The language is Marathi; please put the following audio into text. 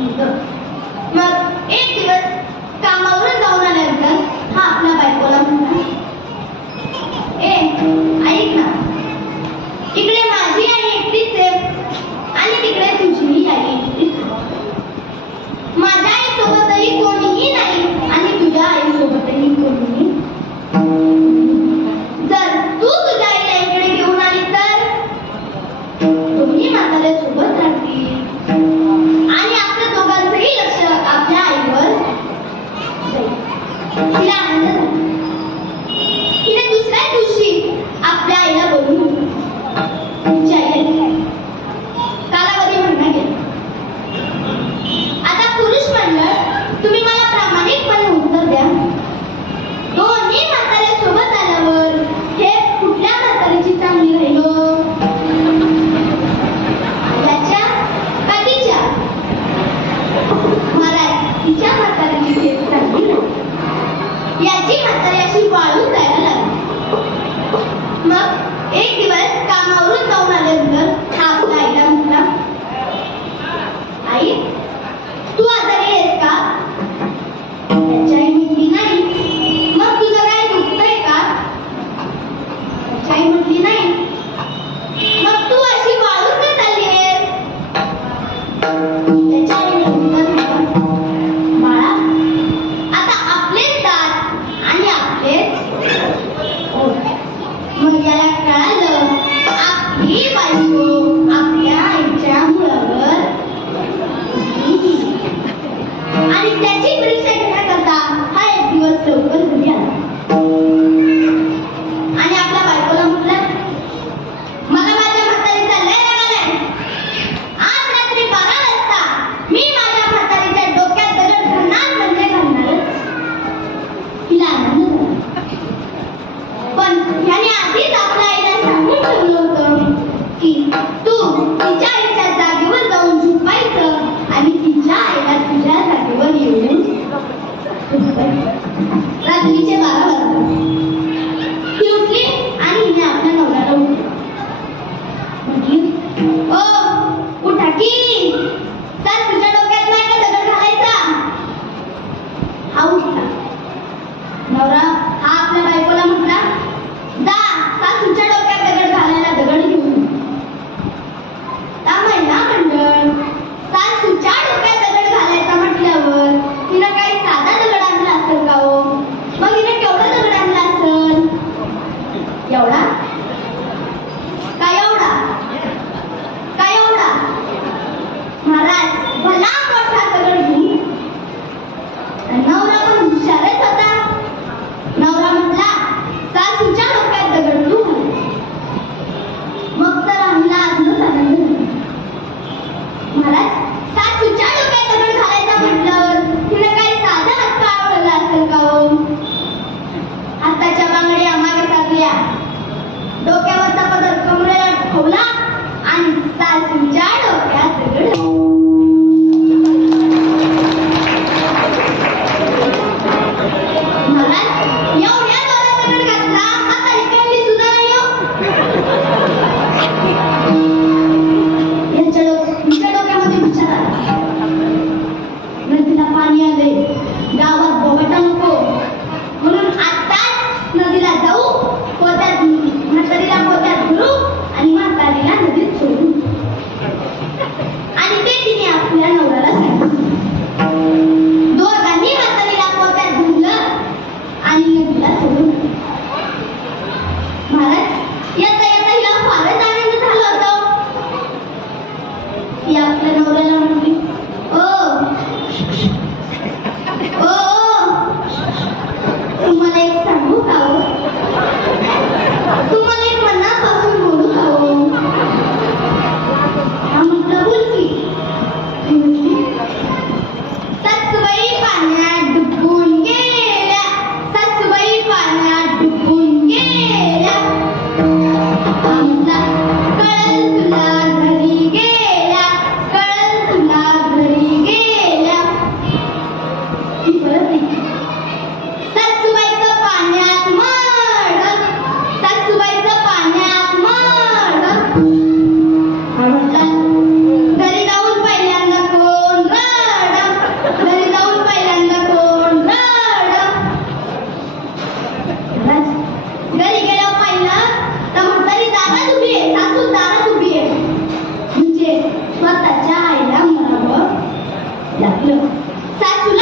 मग एक दिवस कामावरून जाऊन आल्यानंतर हा आपल्या बायकोला म्हणला, ए ऐक ना, इकडे माझी आई एकटीच आहे आणि तिकडे तुझी आई एकटीच. माझ्या आई सोबतही कोणीही नाही आणि तुझ्या आई सोबतही कोणीही. जर तू तुझ्या आईला इकडे घेऊन आली तर तुम्ही म्हाताऱ्या सोबत राहतील आणि आपल्या दोघांचंही लक्ष आपल्या आईवर जाईल. तिला आनंद झाला. तिने दुसऱ्या दिवशी आपल्या आईला बोलून तिची आई कालावधी म्हणला गेला. आता पुरुष मंडळ, तुम्ही मला प्रामाणिकपणे उत्तर द्या, दोन्ही म्हाताऱ्या सोबत आल्यावर हे कुठल्या म्हातारीची चांगली राहिलो, याच्या का तिच्या? महाराज, तिच्या म्हातारीची तेच चांगली राहिली. याची म्हातारी अशी वाळून जायला लागली. मग एक दिवस कामावरून जाऊन आल्यानंतर हा आपल्या आईला म्हटला, आई तू आजारी आहेस का? त्याची आई म्हटली नाही. मग तुझं काय दुखतंय का? त्याची आई म्हटली नाही. मग तू अशी वाळून का चालली आहेस? त्याची आई म्हटली, बाळा आता आपलेच दात आणि आपलेच ओठ. मग याला कळालं आपली बायको आपल्या आईच्या मुळावर आणि त्याची परीक्षा घेण्याकरता हा एक दिवस लवकर घरी आला आणि आपल्या बायकोला म्हटलं, मला माझ्या म्हातारीचा लय राग आलाय. आज रात्री 12 वाजता मी माझ्या म्हातारीच्या डोक्यात दगड घालणार म्हणजे घालणारच. तिला आनंद झाला. पण ह्याने आधीच आपल्या आईला सांगून ठेवलं होतं की तू तिच्या आईच्या जागेवर जाऊन झोपायचं आणि तिच्या आईला तुझ्या जागेवर येऊन झोपायचं. रात्रीचे 12 वाजता ती उठली आणि हिने आपल्या नवऱ्याला उठली. म्हटली, ओ उठा की, तर तुझ्या डोक्यात नाही का दगड घालायचा? हा उठला. नवरा हा आपल्या बायकोला म्हटला, जा सासूच्या डोक्यात दगड घालायला दगड घेऊन. महिला मंडळ, सासूच्या डोक्यात दगड घालायचा म्हटल्यावर तिनं काही साधा दगड आणला असेल का हो? मग हिने केवढा दगड आणला असेल? एवढा का एवढा का एवढा? महाराज, भला मोठा दगड घेऊन. नवरा पण हुशारच होता. नवरा म्हटला, सासूच्या डोक्यात दगड तू घाल. मग तर आम्हाला आजच आनंद झाला. महाराज, सासूच्या डोक्यात दगड घालायचा म्हटल्यावर तिने काही साधा हात आवडला असेल का हो? हाताच्या बांगड्या मागे टाकल्या, डोक्यावरचा पदर कमरेला ठेवला आणि सासूच्या डोक्यात दगड. महाराज, एवढ्या जोरात दगड घातला म्हातारी कळली सुद्धा नाही हो. तिच्या डोक्यामध्ये विचार आला, नदीला पाणी आले, गावात बोबटा नको, म्हणून आत्ताच नदीला जाऊ, पोत्यात म्हातारीला पोत्यात भरू आणि म्हातारीला नदीत सोडू. आणि ते तिने आपल्या नवऱ्याला सांगितलं. दोघांनी म्हातारीला पोत्यात भरलं आणि नदीला सोडून. महाराज, येता येता हिला फारच आनंद झाला होता. ती आपल्या नवऱ्याला म्हटली, ओ लागलं. सासूला